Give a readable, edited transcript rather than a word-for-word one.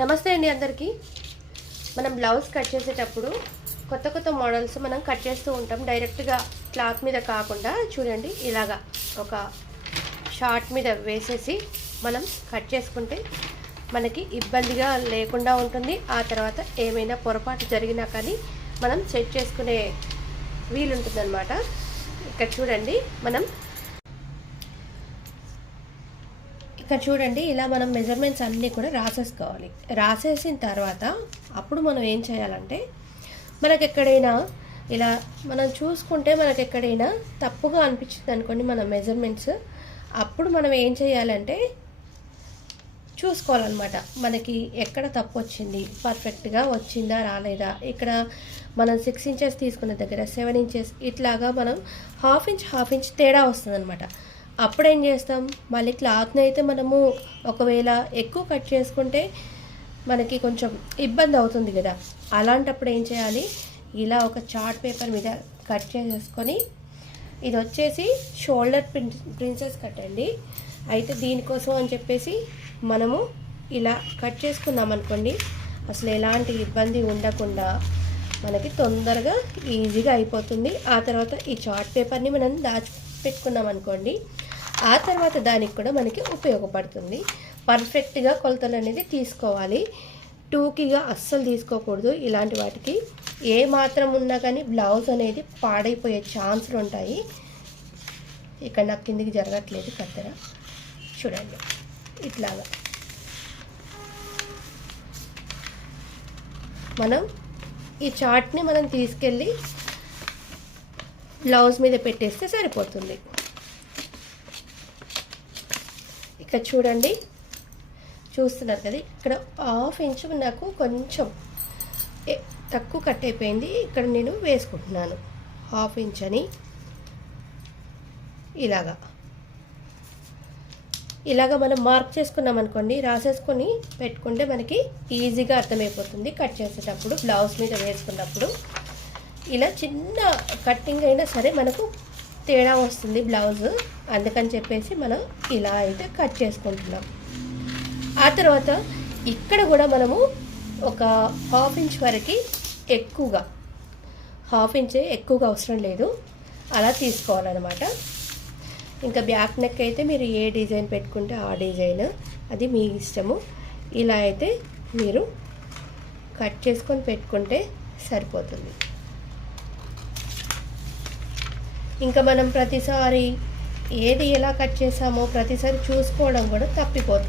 నమస్తే అండి అందరికీ. మనం బ్లౌజ్ కట్ చేసేటప్పుడు కొత్త మోడల్స్ మనం కట్ చేస్తూ ఉంటాం. డైరెక్ట్గా క్లాత్ మీద కాకుండా చూడండి, ఇలాగా ఒక షార్ట్ మీద వేసేసి మనం కట్ చేసుకుంటే మనకి ఇబ్బందిగా లేకుండా ఉంటుంది. ఆ తర్వాత ఏమైనా పొరపాటు జరిగినా కానీ మనం సెట్ చేసుకునే వీలుంటుందన్నమాట. ఇక్కడ చూడండి, ఇలా మనం మెజర్మెంట్స్ అన్నీ కూడా రాసేసుకోవాలి. రాసేసిన తర్వాత అప్పుడు మనం ఏం చేయాలంటే, మనకు ఎక్కడైనా ఇలా మనం చూసుకుంటే మనకు ఎక్కడైనా తప్పుగా అనిపించింది అనుకోండి మన మెజర్మెంట్స్, అప్పుడు మనం ఏం చేయాలంటే చూసుకోవాలన్నమాట. మనకి ఎక్కడ తప్పు వచ్చింది, పర్ఫెక్ట్గా వచ్చిందా రాలేదా. ఇక్కడ మనం 6 ఇంచెస్ తీసుకున్న దగ్గర 7 ఇంచెస్ ఇట్లాగా మనం హాఫ్ ఇంచ్ తేడా వస్తుందన్నమాట. అప్పుడు ఏం చేస్తాం, మళ్ళీ క్లాత్ని అయితే మనము ఒకవేళ ఎక్కువ కట్ చేసుకుంటే మనకి కొంచెం ఇబ్బంది అవుతుంది కదా. అలాంటప్పుడు ఏం చేయాలి, ఇలా ఒక చార్ట్ పేపర్ మీద కట్ చేసేసుకొని, ఇది వచ్చేసి షోల్డర్ ప్రిన్సెస్ కట్ అండి. అయితే దీనికోసం అని చెప్పేసి మనము ఇలా కట్ చేసుకున్నాం అనుకోండి, అసలు ఎలాంటి ఇబ్బంది ఉండకుండా మనకి తొందరగా ఈజీగా అయిపోతుంది. ఆ తర్వాత ఈ చార్ట్ పేపర్ని మనం దాచిపెట్టుకున్నాం అనుకోండి, ఆ తర్వాత దానికి కూడా మనకి ఉపయోగపడుతుంది. పర్ఫెక్ట్గా కొలతలు అనేది తీసుకోవాలి, టూకీగా అస్సలు తీసుకోకూడదు. ఇలాంటి వాటికి ఏ మాత్రం ఉన్నా కానీ బ్లౌజ్ అనేది పాడైపోయే ఛాన్సులు ఉంటాయి. ఇక్కడ నాకు కిందికి జరగట్లేదు కత్తెర, చూడండి ఇట్లాగా మనం ఈ చార్ట్ని మనం తీసుకెళ్ళి బ్లౌజ్ మీద పెట్టేస్తే సరిపోతుంది. ఇక్కడ చూడండి, చూస్తున్నారు కదా, ఇక్కడ హాఫ్ ఇంచ్ నాకు కొంచెం తక్కువ కట్ అయిపోయింది. ఇక్కడ నేను వేసుకుంటున్నాను హాఫ్ ఇంచ్ అని. ఇలాగా మనం మార్క్ చేసుకున్నాం అనుకోండి, రాసేసుకొని పెట్టుకుంటే మనకి ఈజీగా అర్థమైపోతుంది. కట్ చేసేటప్పుడు బ్లౌజ్ మీద వేసుకున్నప్పుడు ఇలా చిన్న కట్టింగ్ అయినా సరే మనకు తేడా వస్తుంది బ్లౌజ్. అందుకని చెప్పేసి మనం ఇలా అయితే కట్ చేసుకుంటున్నాం. ఆ తర్వాత ఇక్కడ కూడా మనము ఒక హాఫ్ ఇంచ్ వరకు హాఫ్ ఇంచ్ ఎక్కువగా అవసరం లేదు, అలా తీసుకోవాలన్నమాట. ఇంకా బ్యాక్ నెక్ అయితే మీరు ఏ డిజైన్ పెట్టుకుంటే ఆ డిజైన్, అది మీ ఇష్టము. ఇలా అయితే మీరు కట్ చేసుకొని పెట్టుకుంటే సరిపోతుంది. ఇంకా మనం ప్రతిసారి ఏది ఎలా కట్ చేసామో ప్రతిసారి చూసుకోవడం కూడా తప్పిపోతుంది.